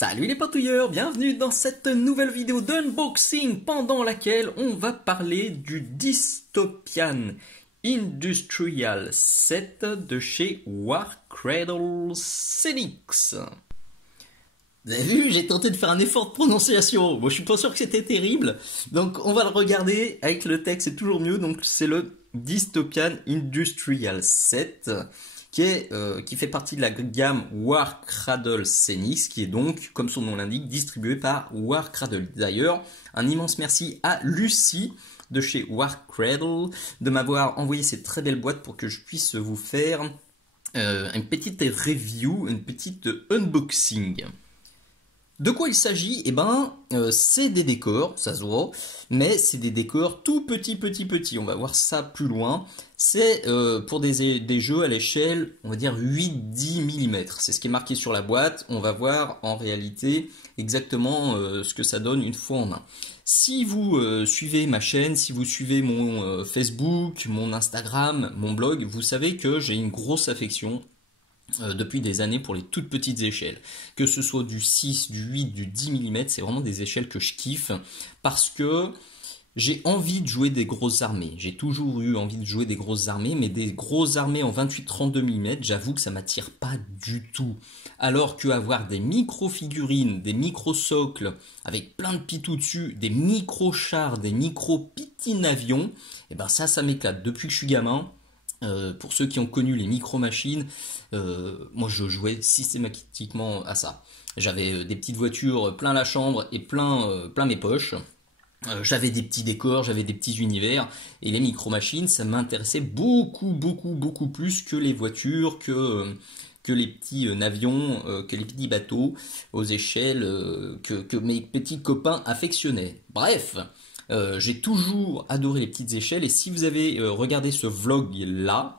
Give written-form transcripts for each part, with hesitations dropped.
Salut les patouilleurs, bienvenue dans cette nouvelle vidéo d'unboxing pendant laquelle on va parler du Dystopian Industrial Set de chez Warcradle Scenics. Vous avez vu, j'ai tenté de faire un effort de prononciation. Bon, je suis pas sûr que c'était terrible. Donc, on va le regarder avec le texte, c'est toujours mieux. Donc, c'est le Dystopian Industrial Set qui fait partie de la gamme Warcradle Scenics, qui est donc, comme son nom l'indique, distribué par Warcradle. D'ailleurs, un immense merci à Lucie de chez Warcradle de m'avoir envoyé cette très belle boîte pour que je puisse vous faire une petite review, une petite unboxing. De quoi il s'agit? Eh ben, c'est des décors, ça se voit, mais c'est des décors tout petits. On va voir ça plus loin. C'est pour des jeux à l'échelle, on va dire 8-10 mm. C'est ce qui est marqué sur la boîte. On va voir en réalité exactement ce que ça donne une fois en main. Si vous suivez ma chaîne, si vous suivez mon Facebook, mon Instagram, mon blog, vous savez que j'ai une grosse affection depuis des années pour les toutes petites échelles. Que ce soit du 6, du 8, du 10 mm, c'est vraiment des échelles que je kiffe parce que j'ai envie de jouer des grosses armées. J'ai toujours eu envie de jouer des grosses armées, mais des grosses armées en 28-32 mm, j'avoue que ça m'attire pas du tout. Alors qu'avoir des micro-figurines, des micro-socles avec plein de pitous dessus, des micro-chars, des micro-pitines-avions, et ben ça m'éclate. Depuis que je suis gamin, pour ceux qui ont connu les micro-machines, moi je jouais systématiquement à ça. J'avais des petites voitures plein la chambre et plein mes poches. J'avais des petits décors, j'avais des petits univers, et les micro-machines, ça m'intéressait beaucoup plus que les voitures, que les petits avions, que les petits bateaux aux échelles que mes petits copains affectionnaient. Bref, j'ai toujours adoré les petites échelles, et si vous avez regardé ce vlog là,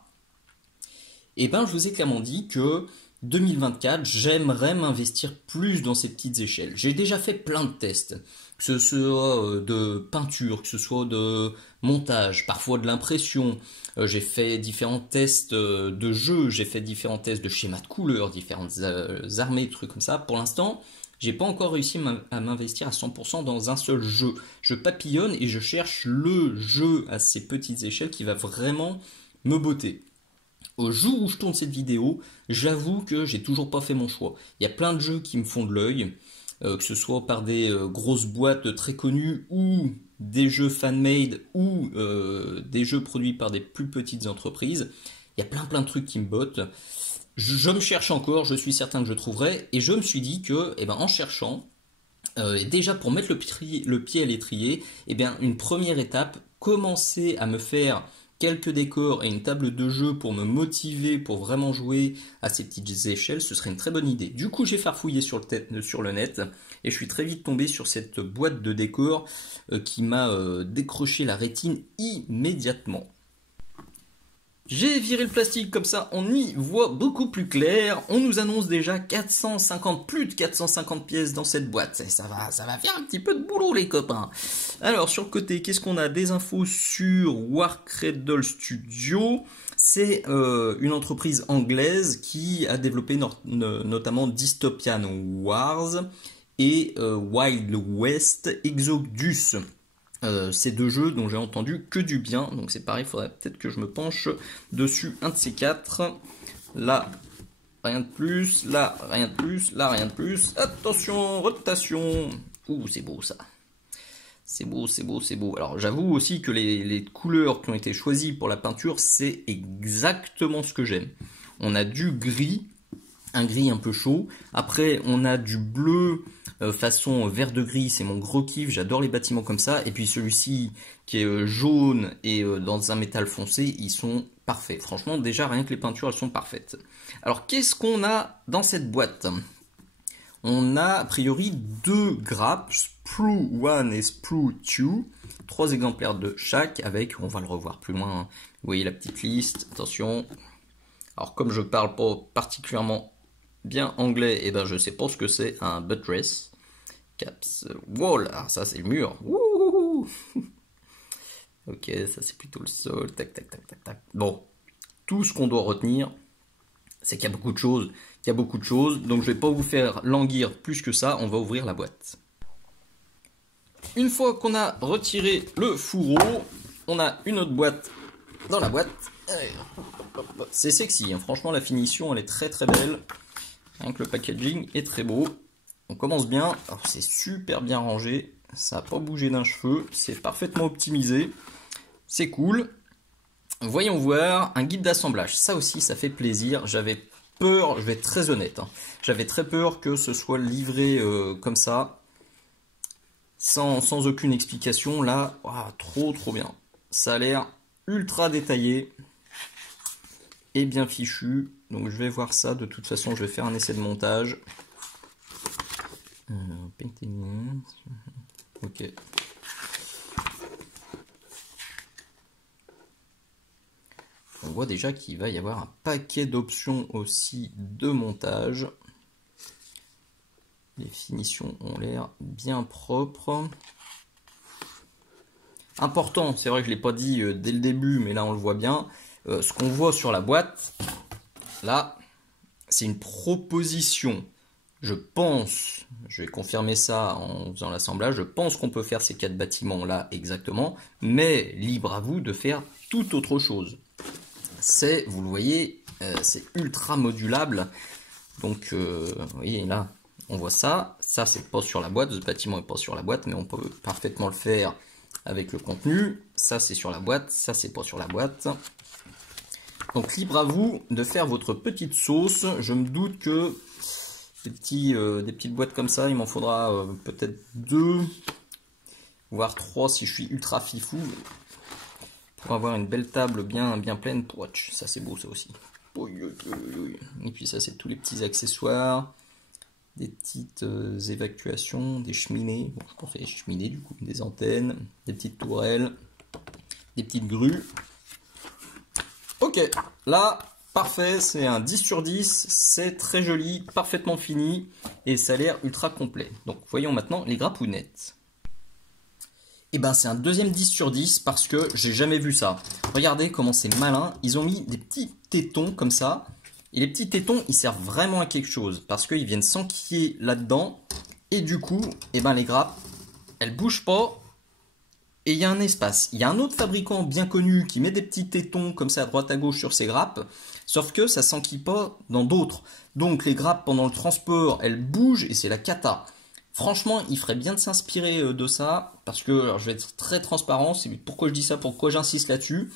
eh ben je vous ai clairement dit que 2024, j'aimerais m'investir plus dans ces petites échelles. J'ai déjà fait plein de tests, que ce soit de peinture, que ce soit de montage, parfois de l'impression. J'ai fait différents tests de jeux, j'ai fait différents tests de schémas de couleurs, différentes armées, trucs comme ça. Pour l'instant, j'ai pas encore réussi à m'investir à 100% dans un seul jeu. Je papillonne et je cherche le jeu à ces petites échelles qui va vraiment me botter. Au jour où je tourne cette vidéo, j'avoue que j'ai toujours pas fait mon choix. Il y a plein de jeux qui me font de l'œil, que ce soit par des grosses boîtes très connues ou des jeux fan-made ou des jeux produits par des plus petites entreprises. Il y a plein de trucs qui me bottent. Je me cherche encore, je suis certain que je trouverai, et je me suis dit que, en cherchant, déjà pour mettre le pied à l'étrier, une première étape, commencer à me faire quelques décors et une table de jeu pour me motiver pour vraiment jouer à ces petites échelles, ce serait une très bonne idée. Du coup, j'ai farfouillé sur le net et je suis très vite tombé sur cette boîte de décors qui m'a décroché la rétine immédiatement. J'ai viré le plastique, comme ça on y voit beaucoup plus clair. On nous annonce déjà plus de 450 pièces dans cette boîte. Ça va faire un petit peu de boulot les copains. Alors sur le côté, qu'est-ce qu'on a? Des infos sur Warcradle Studio. C'est une entreprise anglaise qui a développé notamment Dystopian Wars et Wild West Exodus. Ces deux jeux dont j'ai entendu que du bien, donc c'est pareil, il faudrait peut-être que je me penche dessus un de ces quatre. Là, rien de plus, là, rien de plus, là, rien de plus. Attention, rotation. Ouh, c'est beau ça. C'est beau. Alors j'avoue aussi que les couleurs qui ont été choisies pour la peinture, c'est exactement ce que j'aime. On a du gris, un gris un peu chaud. Après, on a du bleu façon vert de gris, c'est mon gros kiff, j'adore les bâtiments comme ça. Et puis celui-ci qui est jaune et dans un métal foncé, ils sont parfaits. Franchement, déjà rien que les peintures, elles sont parfaites. Alors, qu'est-ce qu'on a dans cette boîte? On a a priori deux grappes, Sprue 1 et Sprue 2, 3 exemplaires de chaque avec, on va le revoir plus loin, hein. Vous voyez la petite liste, attention. Alors comme je parle pas particulièrement bien anglais, je sais pas ce que c'est un buttress. Caps wall, ah ça c'est le mur. Wouhou. Ok, ça c'est plutôt le sol. Tac. Bon, tout ce qu'on doit retenir, c'est qu'il y a beaucoup de choses. Donc je vais pas vous faire languir plus que ça, on va ouvrir la boîte. Une fois qu'on a retiré le fourreau, on a une autre boîte dans la boîte. C'est sexy, hein. Franchement la finition elle est très très belle. Rien que le packaging est très beau. On commence bien, c'est super bien rangé, ça n'a pas bougé d'un cheveu, c'est parfaitement optimisé, c'est cool. Voyons voir, un guide d'assemblage, ça aussi ça fait plaisir. J'avais peur, je vais être très honnête, hein. J'avais très peur que ce soit livré comme ça, sans aucune explication. Là, trop bien. Ça a l'air ultra détaillé et bien fichu. Donc je vais voir ça, de toute façon je vais faire un essai de montage. Ok. On voit déjà qu'il va y avoir un paquet d'options aussi de montage. Les finitions ont l'air bien propres. Important, c'est vrai que je ne l'ai pas dit dès le début, mais là on le voit bien. Ce qu'on voit sur la boîte, là, c'est une proposition. Je pense, je vais confirmer ça en faisant l'assemblage, je pense qu'on peut faire ces 4 bâtiments là exactement, mais libre à vous de faire toute autre chose. C'est, vous le voyez, c'est ultra modulable. Donc, vous voyez là, on voit ça. Ça, c'est pas sur la boîte, ce bâtiment n'est pas sur la boîte, mais on peut parfaitement le faire avec le contenu. Ça, c'est sur la boîte, ça, c'est pas sur la boîte. Donc, libre à vous de faire votre petite sauce. Je me doute que des petites boîtes comme ça, il m'en faudra peut-être 2, voire 3 si je suis ultra fifou, pour avoir une belle table bien pleine. Watch, ça c'est beau ça aussi. Et puis ça c'est tous les petits accessoires, des petites évacuations, des cheminées, bon je pense que c'est des cheminées du coup, des antennes, des petites tourelles, des petites grues. Ok, là parfait, c'est un 10 sur 10, c'est très joli, parfaitement fini, et ça a l'air ultra complet. Donc voyons maintenant les grappounettes. Et ben c'est un deuxième 10 sur 10 parce que j'ai jamais vu ça. Regardez comment c'est malin, ils ont mis des petits tétons comme ça, et les petits tétons ils servent vraiment à quelque chose, parce qu'ils viennent s'enquiller là-dedans, et du coup, et ben les grappes, elles bougent pas, et il y a un espace. Il y a un autre fabricant bien connu qui met des petits tétons comme ça à droite à gauche sur ses grappes, sauf que ça s'enquille pas dans d'autres. Donc les grappes pendant le transport, elles bougent et c'est la cata. Franchement, il ferait bien de s'inspirer de ça, parce que, alors je vais être très transparent, c'est pourquoi je dis ça, pourquoi j'insiste là-dessus.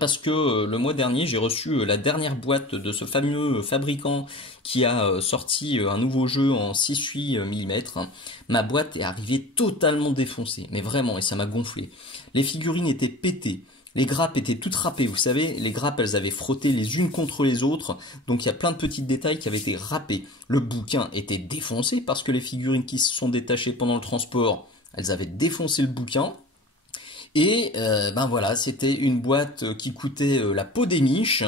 Parce que le mois dernier, j'ai reçu la dernière boîte de ce fameux fabricant qui a sorti un nouveau jeu en 6-8 mm. Ma boîte est arrivée totalement défoncée, mais vraiment, et ça m'a gonflé. Les figurines étaient pétées, les grappes étaient toutes râpées, vous savez, les grappes elles avaient frotté les unes contre les autres, donc il y a plein de petits détails qui avaient été râpés. Le bouquin était défoncé parce que les figurines qui se sont détachées pendant le transport, elles avaient défoncé le bouquin. Et ben voilà, c'était une boîte qui coûtait la peau des miches.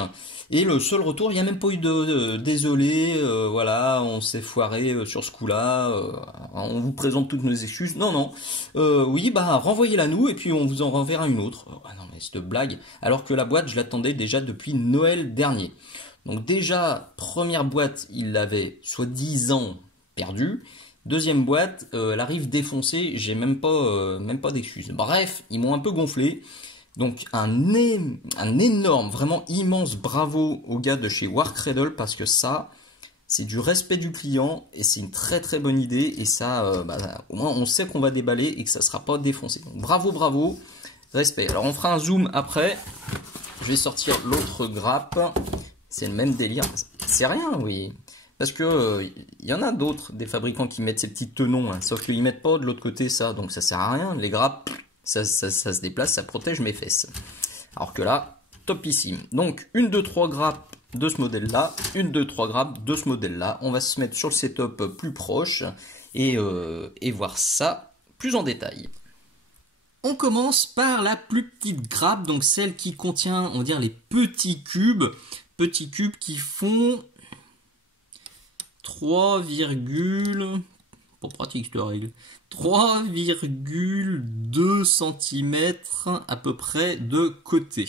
Et le seul retour, il n'y a même pas eu de désolé, voilà, on s'est foiré sur ce coup-là, on vous présente toutes nos excuses. Non, non, oui, bah renvoyez-la nous et puis on vous en renverra une autre. Ah non, mais c'est de blague. Alors que la boîte, je l'attendais déjà depuis Noël dernier. Donc déjà, première boîte, il l'avait soi-disant perdue. Deuxième boîte, elle arrive défoncée, j'ai même pas d'excuses. Bref, ils m'ont un peu gonflé. Donc un énorme, vraiment immense bravo aux gars de chez Warcradle, parce que ça, c'est du respect du client et c'est une très très bonne idée. Et ça, au moins on sait qu'on va déballer et que ça sera pas défoncé. Donc bravo, bravo, respect. Alors on fera un zoom après. Je vais sortir l'autre grappe. C'est le même délire. C'est rien, oui. Parce que y en a d'autres, des fabricants qui mettent ces petits tenons, hein, sauf qu'ils mettent pas de l'autre côté ça, donc ça sert à rien. Les grappes, ça se déplace, ça protège mes fesses. Alors que là, topissime. Donc, 1, 2, 3 grappes de ce modèle-là, 1, 2, 3 grappes de ce modèle-là. On va se mettre sur le setup plus proche et voir ça plus en détail. On commence par la plus petite grappe, donc celle qui contient, on va dire, les petits cubes qui font 3,2 cm à peu près de côté.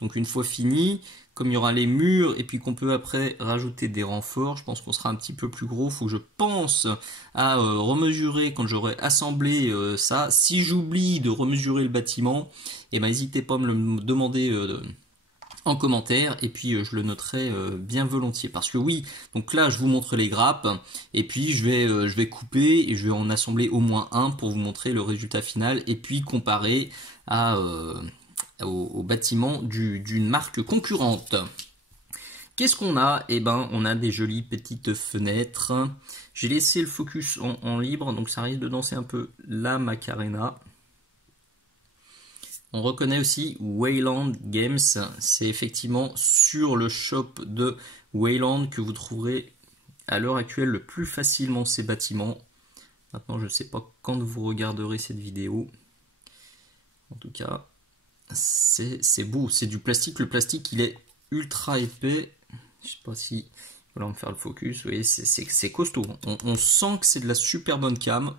Donc une fois fini, comme il y aura les murs et puis qu'on peut après rajouter des renforts, je pense qu'on sera un petit peu plus gros. Faut que je pense à remesurer quand j'aurai assemblé ça. Si j'oublie de remesurer le bâtiment, eh ben n'hésitez pas à me le demander en commentaire et puis je le noterai bien volontiers, parce que oui, donc là je vous montre les grappes et puis je vais couper et je vais en assembler au moins un pour vous montrer le résultat final et puis comparer au bâtiment d'une marque concurrente. Qu'est-ce qu'on a? Eh ben on a des jolies petites fenêtres. J'ai laissé le focus en libre, donc ça risque de danser un peu la Macarena. On reconnaît aussi Wayland Games, c'est effectivement sur le shop de Wayland que vous trouverez à l'heure actuelle le plus facilement ces bâtiments. Maintenant je ne sais pas quand vous regarderez cette vidéo. En tout cas, c'est beau, c'est du plastique. Le plastique il est ultra épais. Je ne sais pas si... Voilà, on va faire le focus. Vous voyez, c'est costaud. On sent que c'est de la super bonne cam.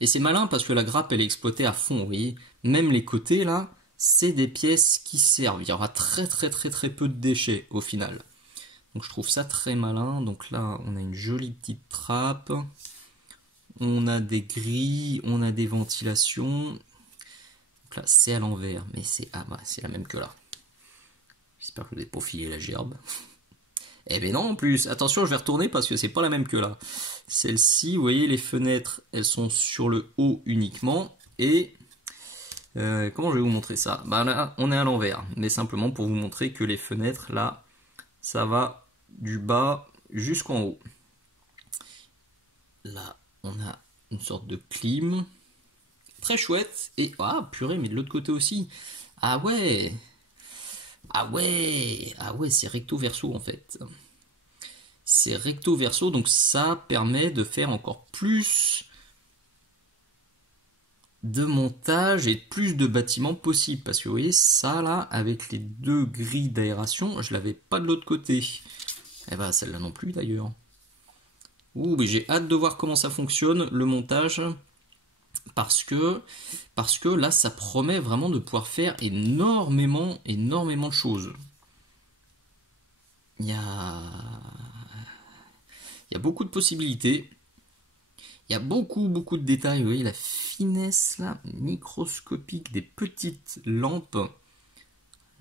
Et c'est malin parce que la grappe elle est exploitée à fond, vous voyez. Même les côtés là, c'est des pièces qui servent. Il y aura très peu de déchets au final. Donc je trouve ça très malin. Donc là on a une jolie petite trappe. On a des grilles, on a des ventilations. Donc là c'est à l'envers, mais c'est la même que là. J'espère que vous n'avez pas filé la gerbe. Eh ben non en plus, attention je vais retourner parce que c'est pas la même que là. Celle-ci, vous voyez les fenêtres, elles sont sur le haut uniquement. Et comment je vais vous montrer ça? Bah là on est à l'envers, mais simplement pour vous montrer que les fenêtres là, ça va du bas jusqu'en haut. Là on a une sorte de clim, très chouette. Et ah purée, mais de l'autre côté aussi. Ah ouais, c'est recto verso en fait. C'est recto verso, donc ça permet de faire encore plus de montage et plus de bâtiments possibles. Parce que vous voyez, ça là, avec les deux grilles d'aération, je l'avais pas de l'autre côté. Et bah celle-là non plus d'ailleurs. Ouh, mais j'ai hâte de voir comment ça fonctionne, le montage. Parce que là, ça promet vraiment de pouvoir faire énormément de choses. Il y a beaucoup de possibilités. Il y a beaucoup de détails. Vous voyez la finesse là, microscopique des petites lampes.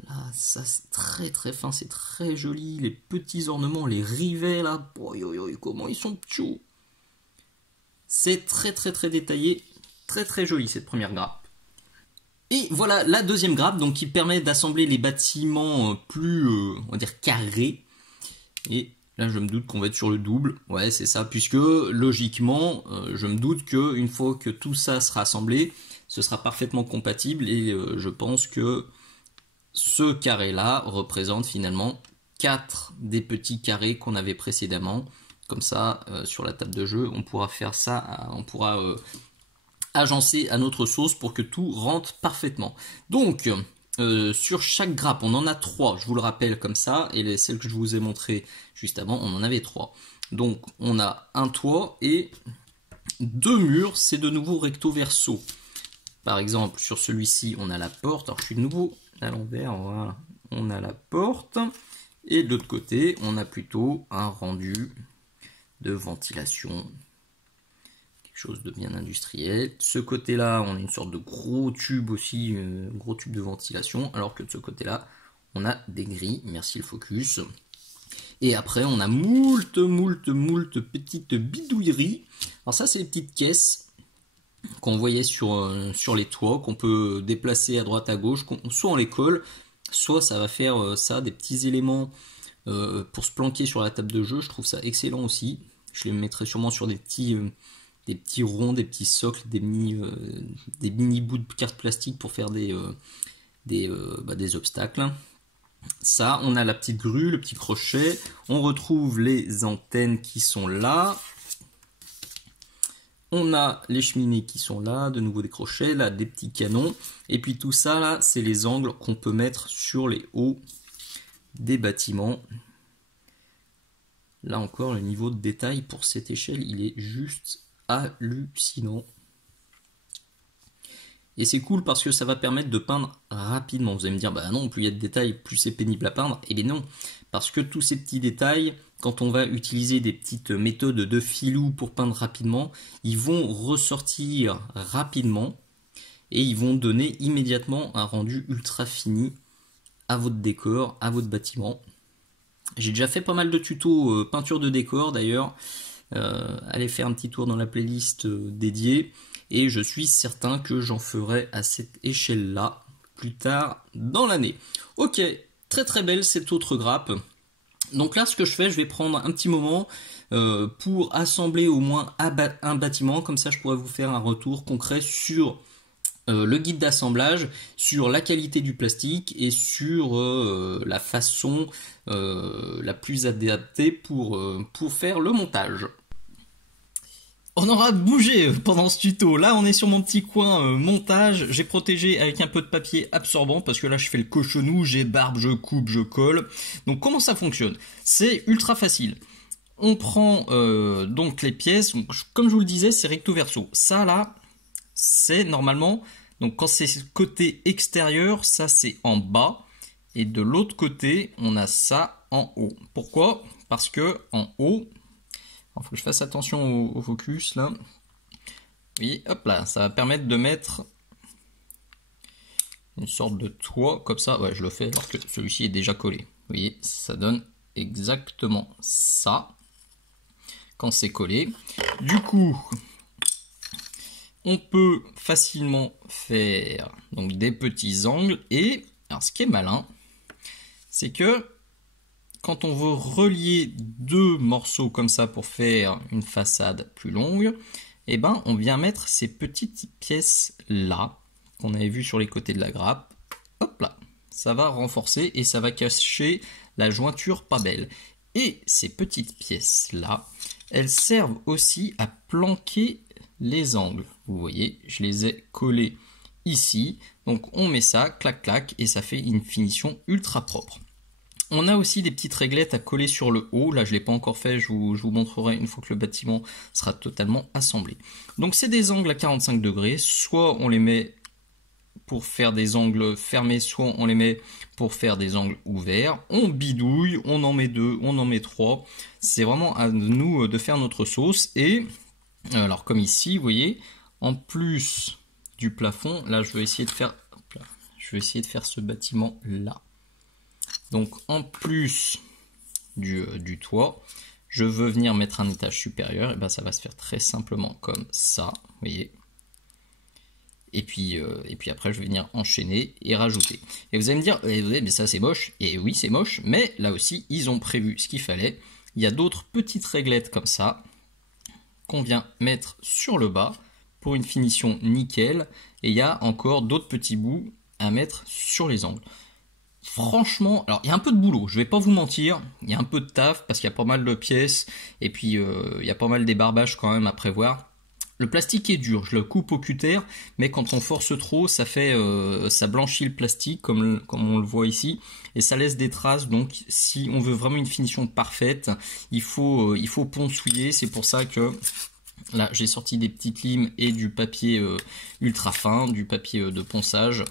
Là, ça c'est très fin, c'est très joli. Les petits ornements, les rivets là, comment ils sont chauds. C'est très détaillé, très joli cette première grappe. Et voilà la deuxième grappe, donc qui permet d'assembler les bâtiments plus, on va dire carrés. Et là, je me doute qu'on va être sur le double. Ouais, c'est ça, puisque logiquement, je me doute qu'une fois que tout ça sera assemblé, ce sera parfaitement compatible. Et je pense que ce carré-là représente finalement 4 des petits carrés qu'on avait précédemment. Comme ça, sur la table de jeu, on pourra faire ça, on pourra agencer à notre sauce pour que tout rentre parfaitement. Donc, sur chaque grappe, on en a 3, je vous le rappelle comme ça, et celle que je vous ai montré juste avant, on en avait 3. Donc on a un toit et 2 murs, c'est de nouveau recto verso. Par exemple, sur celui-ci, on a la porte, alors je suis de nouveau à l'envers, voilà. On a la porte, et de l'autre côté, on a plutôt un rendu de ventilation. Chose de bien industriel. Ce côté-là, on a une sorte de gros tube aussi, gros tube de ventilation, alors que de ce côté-là, on a des grilles. Merci le focus. Et après, on a moult petites bidouilleries. Alors ça, c'est les petites caisses qu'on voyait sur les toits, qu'on peut déplacer à droite à gauche, soit on les colle, soit ça va faire ça, des petits éléments pour se planquer sur la table de jeu. Je trouve ça excellent aussi. Je les mettrai sûrement sur des petits ronds, des petits socles, des mini bouts de carte plastique pour faire des obstacles. Ça, on a la petite grue, le petit crochet. On retrouve les antennes qui sont là. On a les cheminées qui sont là, de nouveau des crochets, là des petits canons. Et puis tout ça, là, c'est les angles qu'on peut mettre sur les hauts des bâtiments. Là encore, le niveau de détail pour cette échelle, il est juste hallucinant. Et c'est cool parce que ça va permettre de peindre rapidement. Vous allez me dire, bah non, plus il y a de détails, plus c'est pénible à peindre. Eh bien non, parce que tous ces petits détails, quand on va utiliser des petites méthodes de filou pour peindre rapidement, ils vont ressortir rapidement et ils vont donner immédiatement un rendu ultra fini à votre décor, à votre bâtiment. J'ai déjà fait pas mal de tutos peinture de décor d'ailleurs. Allez faire un petit tour dans la playlist dédiée. Et je suis certain que j'en ferai à cette échelle-là plus tard dans l'année. Ok, très très belle cette autre grappe. Donc là, ce que je fais, je vais prendre un petit moment pour assembler au moins un bâtiment. Comme ça, je pourrais vous faire un retour concret sur le guide d'assemblage, sur la qualité du plastique et sur la façon la plus adaptée pour faire le montage. On aura bougé pendant ce tuto. Là, on est sur mon petit coin montage. J'ai protégé avec un peu de papier absorbant parce que là, je fais le cochonou, j'ai barbe, je coupe, je colle. Donc, comment ça fonctionne? C'est ultra facile. On prend donc les pièces. Donc, comme je vous le disais, c'est recto verso. Ça, là, c'est normalement... Donc, quand c'est côté extérieur, ça, c'est en bas. Et de l'autre côté, on a ça en haut. Pourquoi? Parce que en haut... Il faut que je fasse attention au focus là. Oui, hop là, ça va permettre de mettre une sorte de toit comme ça. Ouais, je le fais alors que celui-ci est déjà collé. Vous voyez, ça donne exactement ça quand c'est collé. Du coup, on peut facilement faire donc des petits angles. Et alors, ce qui est malin, c'est que quand on veut relier deux morceaux comme ça pour faire une façade plus longue, eh ben, on vient mettre ces petites pièces là, qu'on avait vu sur les côtés de la grappe. Hop là, ça va renforcer et ça va cacher la jointure pas belle. Et ces petites pièces là, elles servent aussi à planquer les angles. Vous voyez, je les ai collés ici. Donc on met ça, clac clac, et ça fait une finition ultra propre. On a aussi des petites réglettes à coller sur le haut. Là, je ne l'ai pas encore fait. Je vous montrerai une fois que le bâtiment sera totalement assemblé. Donc, c'est des angles à 45 degrés. Soit on les met pour faire des angles fermés, soit on les met pour faire des angles ouverts. On bidouille, on en met 2, on en met 3. C'est vraiment à nous de faire notre sauce. Et alors, comme ici, vous voyez, en plus du plafond, là, je vais essayer de faire ce bâtiment-là. Donc en plus du toit, je veux venir mettre un étage supérieur, et ben ça va se faire très simplement comme ça, vous voyez. Et puis après je vais venir enchaîner et rajouter. Et vous allez me dire, mais ça c'est moche, et oui c'est moche, mais là aussi ils ont prévu ce qu'il fallait. Il y a d'autres petites réglettes comme ça, qu'on vient mettre sur le bas, pour une finition nickel, et il y a encore d'autres petits bouts à mettre sur les angles. Franchement, alors il y a un peu de boulot, je vais pas vous mentir, il y a un peu de taf parce qu'il y a pas mal de pièces et puis il y a pas mal débarbages quand même à prévoir. Le plastique est dur, je le coupe au cutter, mais quand on force trop, ça blanchit le plastique comme on le voit ici et ça laisse des traces. Donc si on veut vraiment une finition parfaite, il faut ponçouiller. C'est pour ça que là j'ai sorti des petites limes et du papier ultra fin, du papier de ponçage.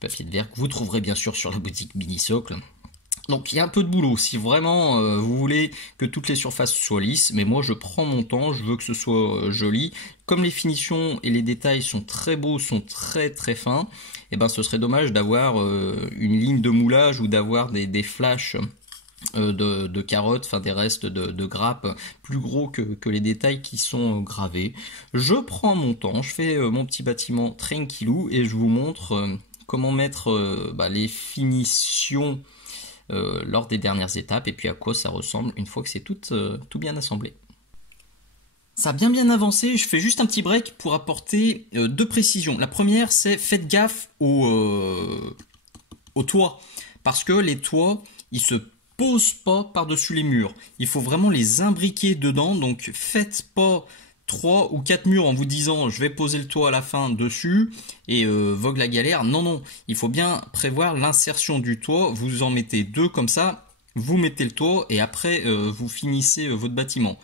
Papier de verre que vous trouverez bien sûr sur la boutique Minisocle. Donc il y a un peu de boulot si vraiment vous voulez que toutes les surfaces soient lisses, mais moi je prends mon temps, je veux que ce soit joli. Comme les finitions et les détails sont très beaux, sont très très fins, et ben ce serait dommage d'avoir une ligne de moulage ou d'avoir des flashs de carottes, enfin des restes de grappes plus gros que les détails qui sont gravés. Je prends mon temps, je fais mon petit bâtiment tranquillou et je vous montre comment mettre les finitions lors des dernières étapes et puis à quoi ça ressemble une fois que c'est tout bien assemblé. Ça a bien avancé, je fais juste un petit break pour apporter deux précisions. La première, c'est faites gaffe au toit, parce que les toits, ils se posent pas par-dessus les murs. Il faut vraiment les imbriquer dedans, donc faites pas 3 ou 4 murs en vous disant je vais poser le toit à la fin dessus et vogue la galère. Non, il faut bien prévoir l'insertion du toit. Vous en mettez 2 comme ça, vous mettez le toit et après vous finissez votre bâtiment.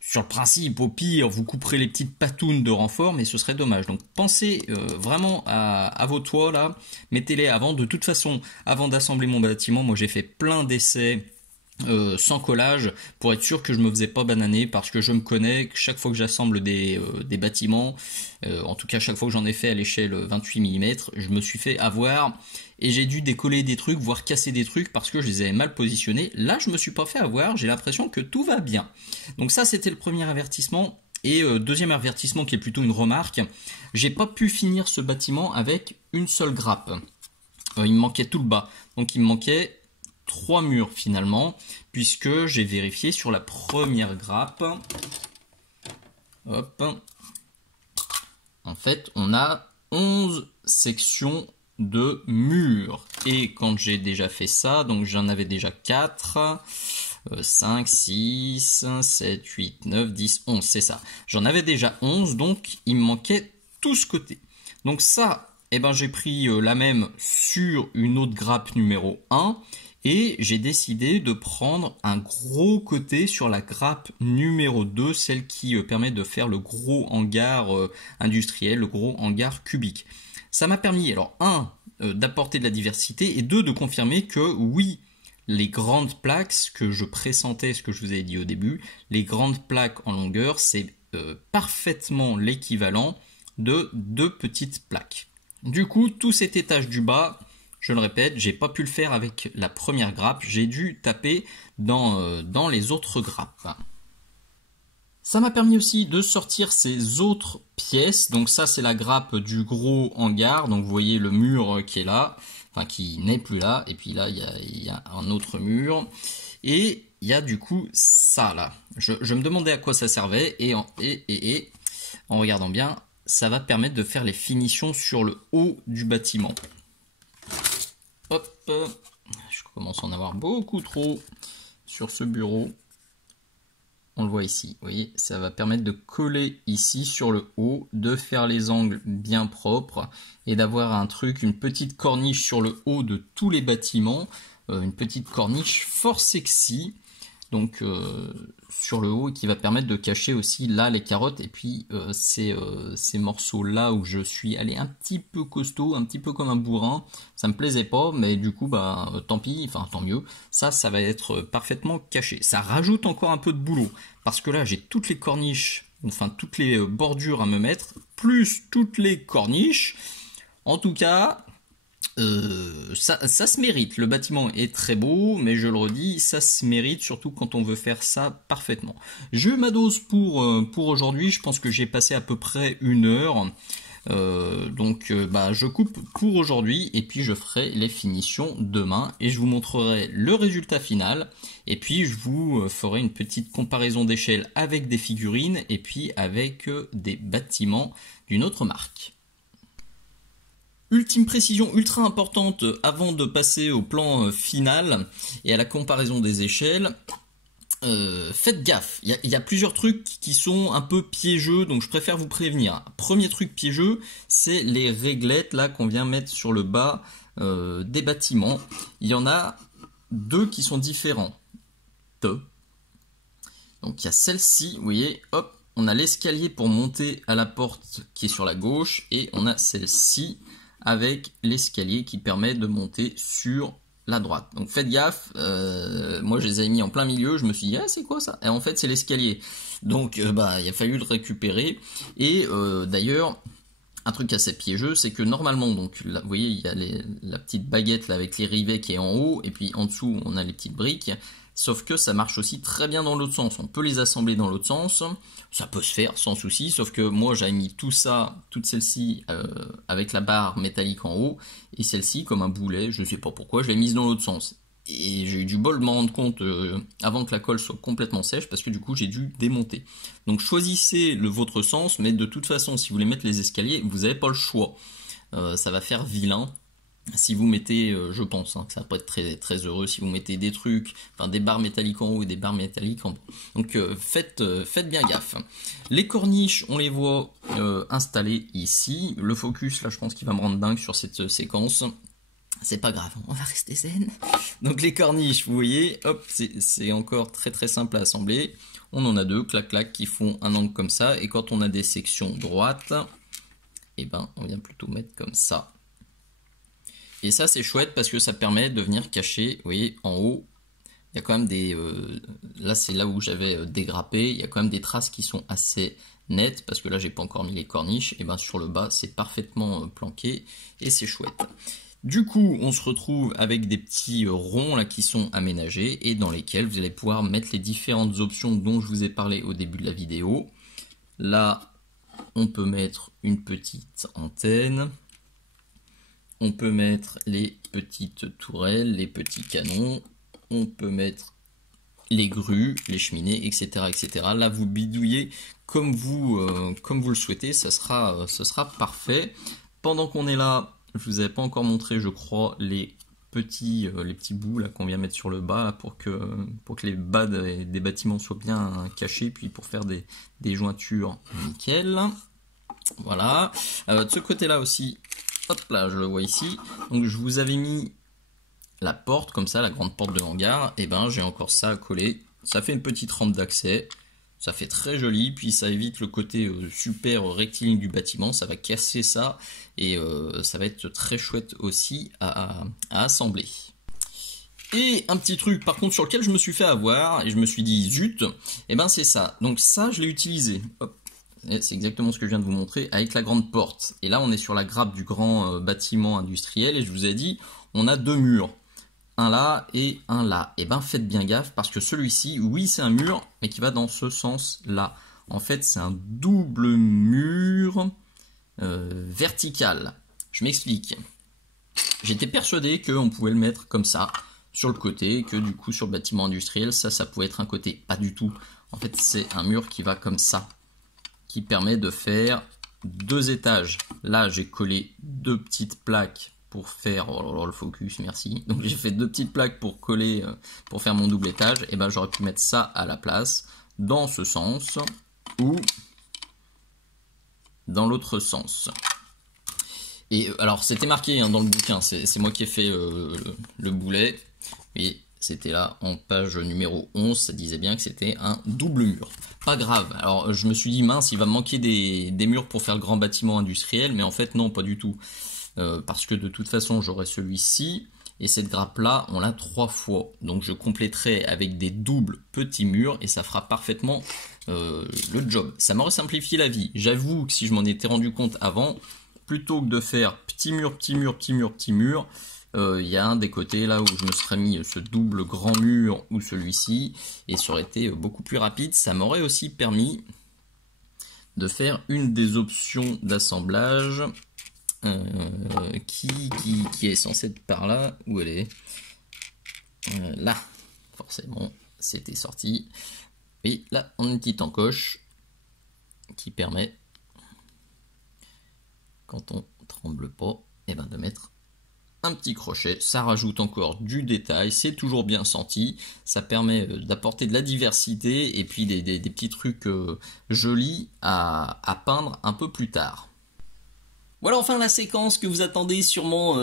sur le principe, au pire, vous couperez les petites patounes de renfort, mais ce serait dommage. Donc pensez vraiment à vos toits là, mettez-les avant. De toute façon, avant d'assembler mon bâtiment, moi j'ai fait plein d'essais sans collage pour être sûr que je me faisais pas bananer, parce que je me connais, que chaque fois que j'assemble des bâtiments, en tout cas chaque fois que j'en ai fait à l'échelle 28 mm, je me suis fait avoir et j'ai dû décoller des trucs, voire casser des trucs parce que je les avais mal positionnés. Là je me suis pas fait avoir, j'ai l'impression que tout va bien. Donc ça c'était le premier avertissement. Et deuxième avertissement qui est plutôt une remarque, j'ai pas pu finir ce bâtiment avec une seule grappe. Il me manquait tout le bas, donc il me manquait 3 murs finalement, puisque j'ai vérifié sur la première grappe. Hop. En fait, on a 11 sections de murs. Et quand j'ai déjà fait ça, donc j'en avais déjà 4, 5, 6, 7, 8, 9, 10, 11, c'est ça. J'en avais déjà 11, donc il me manquait tout ce côté. Donc ça, eh ben, j'ai pris la même sur une autre grappe numéro 1. Et j'ai décidé de prendre un gros côté sur la grappe numéro 2, celle qui permet de faire le gros hangar industriel, le gros hangar cubique. Ça m'a permis, alors d'apporter de la diversité, et 2, de confirmer que oui, les grandes plaques, ce que je pressentais, ce que je vous avais dit au début, les grandes plaques en longueur, c'est parfaitement l'équivalent de 2 petites plaques. Du coup, tout cet étage du bas, je le répète, j'ai pas pu le faire avec la première grappe, j'ai dû taper dans les autres grappes. Ça m'a permis aussi de sortir ces autres pièces. Donc ça c'est la grappe du gros hangar, donc vous voyez le mur qui est là, enfin qui n'est plus là, et puis là il y a un autre mur, et il y a du coup ça là. Je me demandais à quoi ça servait, et en regardant bien, ça va permettre de faire les finitions sur le haut du bâtiment. Hop, je commence à en avoir beaucoup trop sur ce bureau. On le voit ici, vous voyez, ça va permettre de coller ici sur le haut, de faire les angles bien propres et d'avoir un truc, une petite corniche sur le haut de tous les bâtiments, une petite corniche fort sexy. Donc sur le haut, qui va permettre de cacher aussi là les carottes, et puis ces morceaux là où je suis allé un petit peu costaud, un petit peu comme un bourrin, ça me plaisait pas, mais du coup bah tant pis, enfin tant mieux, ça va être parfaitement caché. Ça rajoute encore un peu de boulot, parce que là j'ai toutes les corniches, enfin toutes les bordures à me mettre, plus toutes les corniches. En tout cas, ça se mérite. Le bâtiment est très beau, mais je le redis, ça se mérite, surtout quand on veut faire ça parfaitement. Je m'adose pour aujourd'hui. Je pense que j'ai passé à peu près 1 heure. Donc je coupe pour aujourd'hui, et puis je ferai les finitions demain, et je vous montrerai le résultat final, et puis je vous ferai une petite comparaison d'échelle avec des figurines, et puis avec des bâtiments d'une autre marque. Ultime précision ultra importante avant de passer au plan final et à la comparaison des échelles. Faites gaffe, il y a plusieurs trucs qui sont un peu piégeux, donc je préfère vous prévenir. Premier truc piégeux, c'est les réglettes là qu'on vient mettre sur le bas des bâtiments. Il y en a 2 qui sont différents. Donc il y a celle-ci, vous voyez, hop, on a l'escalier pour monter à la porte qui est sur la gauche, et on a celle-ci avec l'escalier qui permet de monter sur la droite. Donc faites gaffe, moi je les ai mis en plein milieu, je me suis dit ah c'est quoi ça, et en fait c'est l'escalier. Donc il a fallu le récupérer. Et d'ailleurs un truc assez piégeux, c'est que normalement, donc là, vous voyez il y a la petite baguette là avec les rivets qui est en haut, et puis en dessous on a les petites briques. Sauf que ça marche aussi très bien dans l'autre sens. On peut les assembler dans l'autre sens. Ça peut se faire sans souci. Sauf que moi, j'avais mis tout ça, toutes celles-ci, avec la barre métallique en haut. Et celle-ci, comme un boulet, je ne sais pas pourquoi, je l'ai mise dans l'autre sens. Et j'ai eu du bol de m'en rendre compte avant que la colle soit complètement sèche, parce que du coup, j'ai dû démonter. Donc choisissez votre sens, mais de toute façon, si vous voulez mettre les escaliers, vous n'avez pas le choix. Ça va faire vilain. Si vous mettez, je pense que ça va pas être très, très heureux si vous mettez des trucs, enfin des barres métalliques en haut et des barres métalliques en bas. Donc faites bien gaffe. Les corniches, on les voit installées ici. Le focus, là, je pense qu'il va me rendre dingue sur cette séquence. C'est pas grave, on va rester zen. Donc les corniches, vous voyez, hop, c'est encore très très simple à assembler. On en a deux, clac clac, qui font un angle comme ça. Et quand on a des sections droites, et ben on vient plutôt mettre comme ça. Et ça c'est chouette parce que ça permet de venir cacher, vous voyez, en haut, il y a quand même des... là c'est là où j'avais dégrappé, il y a quand même des traces qui sont assez nettes, parce que là j'ai pas encore mis les corniches, et ben sur le bas c'est parfaitement planqué, et c'est chouette. Du coup, on se retrouve avec des petits ronds là qui sont aménagés et dans lesquels vous allez pouvoir mettre les différentes options dont je vous ai parlé au début de la vidéo. Là, on peut mettre une petite antenne. On peut mettre les petites tourelles, les petits canons. On peut mettre les grues, les cheminées, etc., etc. Là, vous bidouillez comme vous le souhaitez, ça sera parfait. Pendant qu'on est là, je vous avais pas encore montré, je crois, les petits bouts là qu'on vient mettre sur le bas là, pour que les bas des bâtiments soient bien cachés, puis pour faire des jointures nickel. Voilà. De ce côté-là aussi, hop là, je le vois ici. Donc je vous avais mis la porte comme ça, la grande porte de hangar. Et ben j'ai encore ça à coller. Ça fait une petite rampe d'accès. Ça fait très joli, puis ça évite le côté super rectiligne du bâtiment, ça va casser ça, et ça va être très chouette aussi à assembler. Et un petit truc par contre sur lequel je me suis fait avoir, et je me suis dit zut, et ben c'est ça. Donc ça je l'ai utilisé, c'est exactement ce que je viens de vous montrer, avec la grande porte. Et là on est sur la grappe du grand bâtiment industriel, et je vous ai dit, on a deux murs. Un là et un là. Et ben faites bien gaffe parce que celui-ci, oui c'est un mur, mais qui va dans ce sens-là. En fait c'est un double mur vertical. Je m'explique. J'étais persuadé qu'on pouvait le mettre comme ça, sur le côté, que du coup sur le bâtiment industriel, ça pouvait être un côté. Pas du tout. En fait c'est un mur qui va comme ça, qui permet de faire deux étages. Là j'ai collé deux petites plaques pour faire, oh le focus, merci. Donc j'ai fait deux petites plaques pour coller, pour faire mon double étage. Et ben j'aurais pu mettre ça à la place, dans ce sens, ou dans l'autre sens. Et alors c'était marqué hein, dans le bouquin, c'est moi qui ai fait le boulet. Et c'était là en page numéro 11, ça disait bien que c'était un double mur. Pas grave, alors je me suis dit mince, il va me manquer des murs pour faire le grand bâtiment industriel, mais en fait non, pas du tout. Parce que de toute façon j'aurai celui-ci et cette grappe là on l'a 3 fois, donc je compléterai avec des doubles petits murs et ça fera parfaitement le job. Ça m'aurait simplifié la vie, j'avoue que si je m'en étais rendu compte avant, plutôt que de faire petit mur, petit mur, petit mur, petit mur, il y a un des côtés là où je me serais mis ce double grand mur ou celui-ci et ça aurait été beaucoup plus rapide. Ça m'aurait aussi permis de faire une des options d'assemblage qui est censée être par là, où elle est là, forcément c'était sorti, et là on a une petite encoche qui permet, quand on tremble pas, et ben de mettre un petit crochet. Ça rajoute encore du détail, c'est toujours bien senti, ça permet d'apporter de la diversité et puis des petits trucs jolis à peindre un peu plus tard. Voilà enfin la séquence que vous attendez sûrement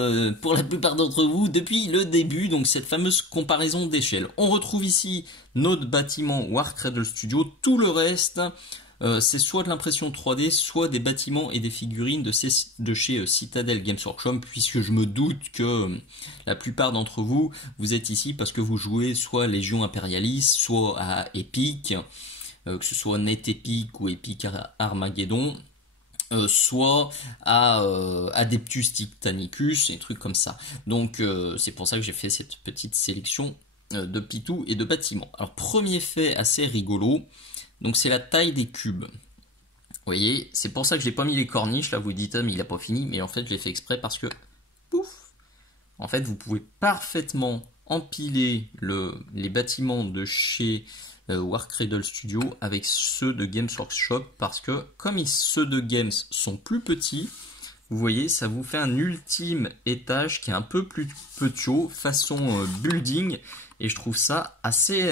pour la plupart d'entre vous depuis le début, donc cette fameuse comparaison d'échelle. On retrouve ici notre bâtiment Warcradle Studio, tout le reste c'est soit de l'impression 3D, soit des bâtiments et des figurines de chez Citadel Games Workshop, puisque je me doute que la plupart d'entre vous, vous êtes ici parce que vous jouez soit Légion Imperialis, soit à Epic, que ce soit Net Epic ou Epic Armageddon, soit à Adeptus Titanicus, et des trucs comme ça. Donc c'est pour ça que j'ai fait cette petite sélection de pitous et de bâtiments. Alors premier fait assez rigolo, donc c'est la taille des cubes. Vous voyez, c'est pour ça que j'ai pas mis les corniches, là vous dites ah, mais il a pas fini, mais en fait je l'ai fait exprès parce que pouf, en fait vous pouvez parfaitement empiler les bâtiments de chez Warcradle Studio avec ceux de Games Workshop, parce que comme ceux de Games sont plus petits, Vous voyez, ça vous fait un ultime étage qui est un peu plus petit, façon building. Et je trouve ça assez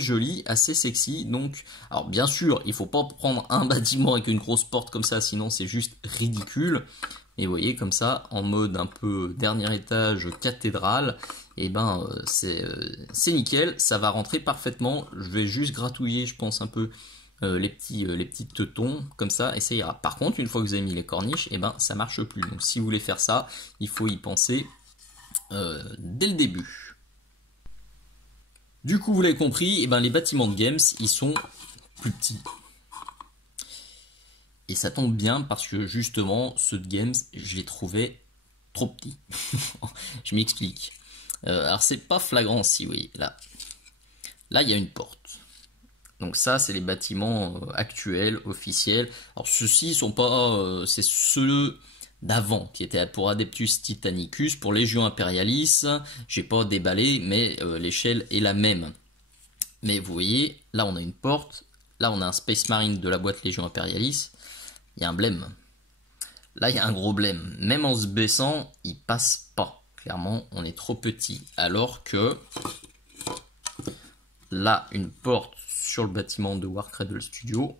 joli, assez sexy. Donc, alors bien sûr, il faut pas prendre un bâtiment avec une grosse porte comme ça, sinon c'est juste ridicule. Et vous voyez, comme ça, en mode un peu dernier étage cathédrale, et ben c'est nickel, ça va rentrer parfaitement. Je vais juste gratouiller, je pense, un peu les petits teutons, comme ça, et ça ira. Par contre, une fois que vous avez mis les corniches, et ben ça marche plus. Donc si vous voulez faire ça, il faut y penser dès le début. Du coup, vous l'avez compris, et ben les bâtiments de games, ils sont plus petits. Et ça tombe bien parce que justement, ceux de games, je les trouvais trop petits. Je m'explique. Alors c'est pas flagrant si, oui, là il y a une porte. Donc ça, c'est les bâtiments actuels, officiels. Alors ceux-ci sont pas, c'est ceux d'avant qui étaient pour Adeptus Titanicus, pour Légion Imperialis. J'ai pas déballé, mais l'échelle est la même. Mais vous voyez, là on a une porte, là on a un Space Marine de la boîte Légion Imperialis. Il y a un blême. Là il y a un gros blême. Même en se baissant, il passe pas. Clairement, on est trop petit. Alors que là, une porte sur le bâtiment de Warcradle Studio,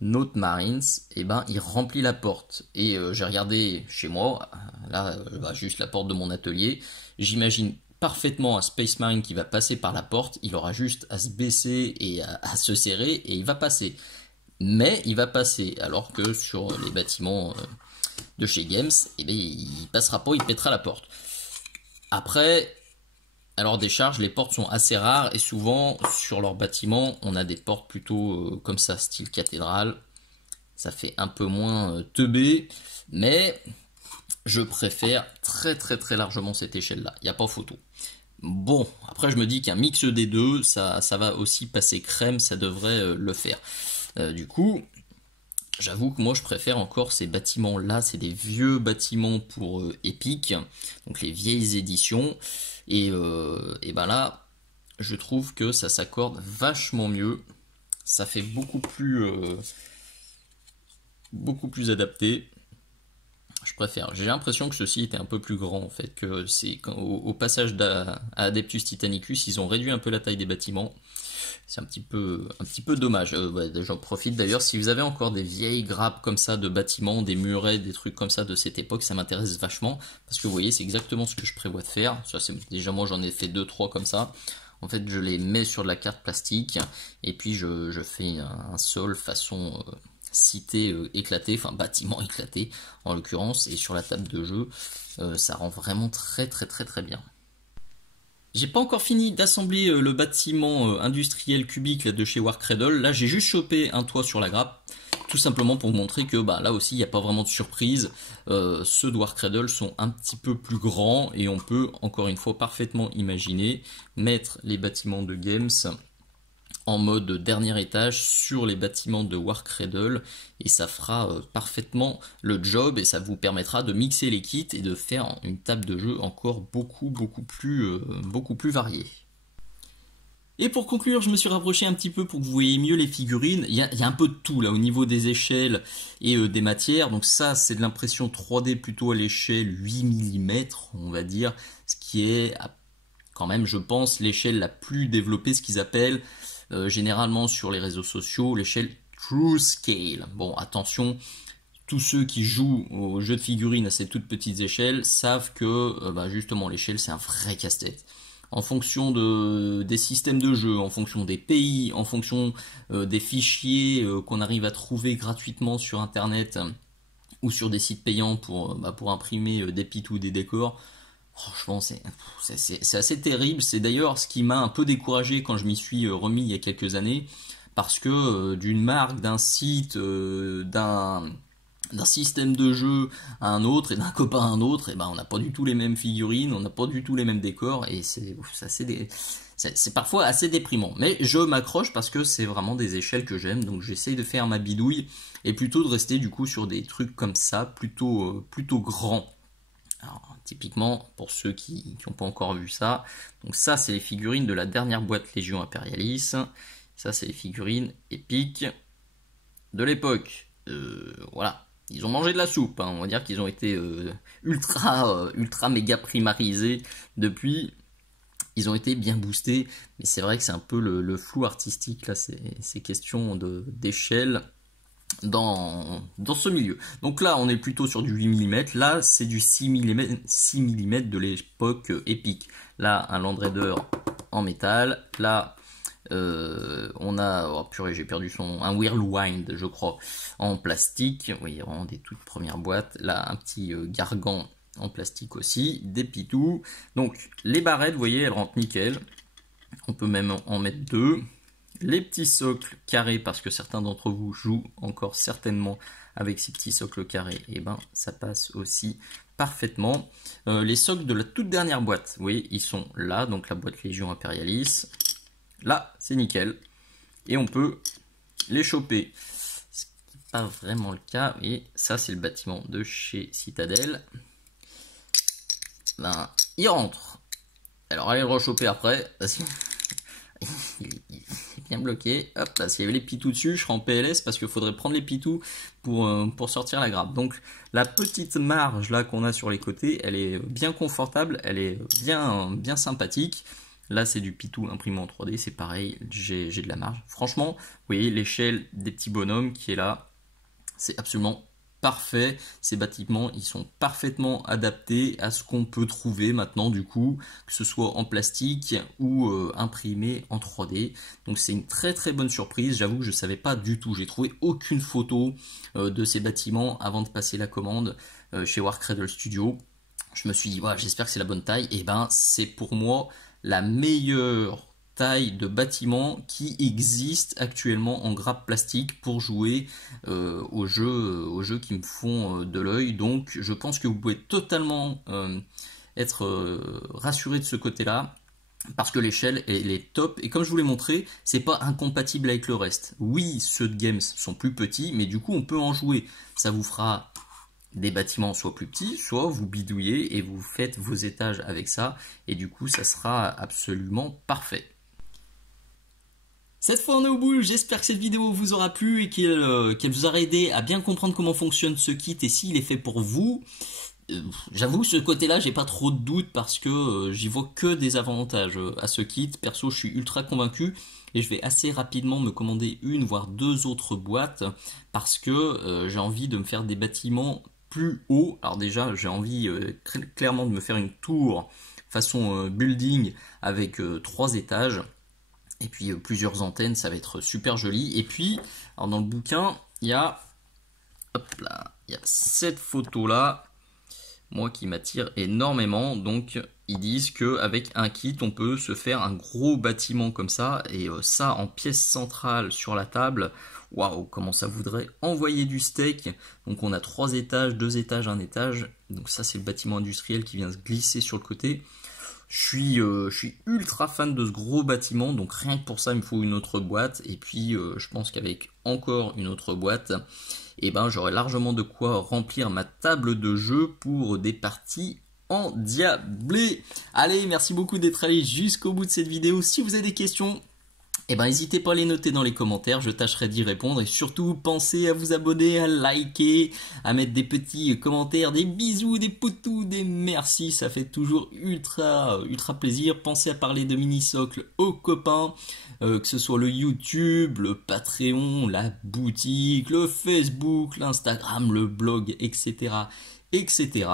notre Marines, et ben il remplit la porte. Et j'ai regardé chez moi, là juste la porte de mon atelier, j'imagine parfaitement un Space Marine qui va passer par la porte, il aura juste à se baisser et à se serrer et il va passer. Mais il va passer, alors que sur les bâtiments de chez Games, eh bien, il passera pas, il pètera la porte. Après, alors des charges, les portes sont assez rares et souvent sur leurs bâtiments, on a des portes plutôt comme ça, style cathédrale. Ça fait un peu moins teubé, mais je préfère très largement cette échelle-là. Il n'y a pas photo. Bon, après je me dis qu'un mix des deux, ça va aussi passer crème, ça devrait le faire. Du coup, j'avoue que moi je préfère encore ces bâtiments là, c'est des vieux bâtiments pour Epic, donc les vieilles éditions, et ben là je trouve que ça s'accorde vachement mieux, ça fait beaucoup plus adapté. Je préfère. J'ai l'impression que ceci était un peu plus grand en fait, que c'est au passage à Adeptus Titanicus, ils ont réduit un peu la taille des bâtiments. C'est un petit peu dommage. J'en profite d'ailleurs, si vous avez encore des vieilles grappes comme ça de bâtiments, des murets, des trucs comme ça de cette époque, ça m'intéresse vachement. Parce que vous voyez, c'est exactement ce que je prévois de faire. Ça, déjà moi j'en ai fait 2-3 comme ça. En fait, je les mets sur de la carte plastique et puis je fais un sol façon cité éclatée, enfin bâtiment éclaté en l'occurrence, et sur la table de jeu, ça rend vraiment très bien. J'ai pas encore fini d'assembler le bâtiment industriel cubique là, de chez Warcradle. Là, j'ai juste chopé un toit sur la grappe, tout simplement pour vous montrer que là aussi, il n'y a pas vraiment de surprise. Ceux de Warcradle sont un petit peu plus grands et on peut, encore une fois, parfaitement imaginer mettre les bâtiments de Games en mode dernier étage sur les bâtiments de Warcradle et ça fera parfaitement le job et ça vous permettra de mixer les kits et de faire une table de jeu encore beaucoup plus variée. Et pour conclure, je me suis rapproché un petit peu pour que vous voyez mieux les figurines. Il y a un peu de tout là au niveau des échelles et des matières. Donc ça, c'est de l'impression 3D plutôt à l'échelle 8 mm, on va dire, ce qui est quand même, je pense, l'échelle la plus développée, ce qu'ils appellent généralement sur les réseaux sociaux l'échelle True Scale. Bon, attention, tous ceux qui jouent aux jeux de figurines à ces toutes petites échelles savent que justement l'échelle c'est un vrai casse-tête. En fonction des systèmes de jeu, en fonction des pays, en fonction des fichiers qu'on arrive à trouver gratuitement sur internet ou sur des sites payants pour imprimer des pits ou des décors. Franchement, c'est assez terrible. C'est d'ailleurs ce qui m'a un peu découragé quand je m'y suis remis il y a quelques années. Parce que d'une marque, d'un site, d'un système de jeu à un autre et d'un copain à un autre, on n'a pas du tout les mêmes figurines, on n'a pas du tout les mêmes décors. Et c'est parfois assez déprimant. Mais je m'accroche parce que c'est vraiment des échelles que j'aime. Donc j'essaye de faire ma bidouille et plutôt de rester du coup sur des trucs comme ça, plutôt grands. Alors, typiquement, pour ceux qui n'ont pas encore vu ça, donc ça c'est les figurines de la dernière boîte Légion Imperialis, ça c'est les figurines épiques de l'époque. Voilà, ils ont mangé de la soupe, hein. On va dire qu'ils ont été ultra méga primarisés depuis. Ils ont été bien boostés, mais c'est vrai que c'est un peu le flou artistique, là, ces questions d'échelle dans ce milieu. Donc là, on est plutôt sur du 8 mm, là, c'est du 6 mm de l'époque épique. Là, un Land Raider en métal, là, on a, oh purée, j'ai perdu un Whirlwind, je crois, en plastique. Oui, vraiment des toutes premières boîtes. Là, un petit Gargan en plastique aussi, des pitous. Donc, les barrettes, vous voyez, elles rentrent nickel. On peut même en mettre deux. Les petits socles carrés, parce que certains d'entre vous jouent encore certainement avec ces petits socles carrés, et ben ça passe aussi parfaitement. Les socles de la toute dernière boîte, vous voyez, ils sont là, donc la boîte Légion Imperialis. Là, c'est nickel. Et on peut les choper. Ce qui n'est pas vraiment le cas. Et ça, c'est le bâtiment de chez Citadel. Ben, il rentre. Alors, allez le rechoper après. Parce que il est bien bloqué. Hop, là, s'il y avait les pitous dessus, je serais en PLS parce qu'il faudrait prendre les pitous pour sortir la grappe. Donc, la petite marge là qu'on a sur les côtés, elle est bien confortable. Elle est bien sympathique. Là, c'est du pitou imprimé en 3D, c'est pareil, j'ai de la marge. Franchement, vous voyez l'échelle des petits bonhommes qui est là, c'est absolument parfait. Ces bâtiments, ils sont parfaitement adaptés à ce qu'on peut trouver maintenant, du coup, que ce soit en plastique ou imprimé en 3D. Donc, c'est une très bonne surprise. J'avoue que je ne savais pas du tout. J'ai trouvé aucune photo de ces bâtiments avant de passer la commande chez Warcradle Studio. Je me suis dit, ouais, j'espère que c'est la bonne taille. Et ben, c'est pour moi la meilleure taille de bâtiment qui existe actuellement en grappe plastique pour jouer aux jeux qui me font de l'œil. Donc je pense que vous pouvez totalement être rassuré de ce côté-là, parce que l'échelle elle est top, et comme je vous l'ai montré, c'est pas incompatible avec le reste. Oui, ceux de Games sont plus petits, mais du coup on peut en jouer. Ça vous fera des bâtiments soit plus petits, soit vous bidouillez et vous faites vos étages avec ça, et du coup ça sera absolument parfait. Cette fois on est au bout, j'espère que cette vidéo vous aura plu et qu'elle vous aura aidé à bien comprendre comment fonctionne ce kit et s'il est fait pour vous. J'avoue, ce côté-là, j'ai pas trop de doutes parce que j'y vois que des avantages à ce kit. Perso, je suis ultra convaincu et je vais assez rapidement me commander une voire deux autres boîtes parce que j'ai envie de me faire des bâtiments plus hauts. Alors déjà, j'ai envie clairement de me faire une tour façon building avec 3 étages et puis plusieurs antennes, ça va être super joli. Et puis, alors dans le bouquin, il y a, hop là, il y a cette photo-là. Moi qui m'attire énormément, donc ils disent qu'avec un kit on peut se faire un gros bâtiment comme ça, et ça en pièce centrale sur la table, waouh, comment ça voudrait envoyer du steak. Donc on a 3 étages, 2 étages, 1 étage, donc ça c'est le bâtiment industriel qui vient se glisser sur le côté. Je suis ultra fan de ce gros bâtiment, donc rien que pour ça il me faut une autre boîte, et puis je pense qu'avec encore une autre boîte, et ben j'aurai largement de quoi remplir ma table de jeu pour des parties endiablées. Allez, merci beaucoup d'être allé jusqu'au bout de cette vidéo. Si vous avez des questions, eh ben n'hésitez pas à les noter dans les commentaires, je tâcherai d'y répondre, et surtout pensez à vous abonner, à liker, à mettre des petits commentaires, des bisous, des poutous, des merci, ça fait toujours ultra plaisir. Pensez à parler de mini-socle aux copains, que ce soit le YouTube, le Patreon, la boutique, le Facebook, l'Instagram, le blog, etc. etc.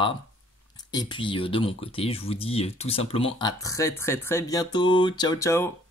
Et puis de mon côté, je vous dis tout simplement à très bientôt. Ciao ciao.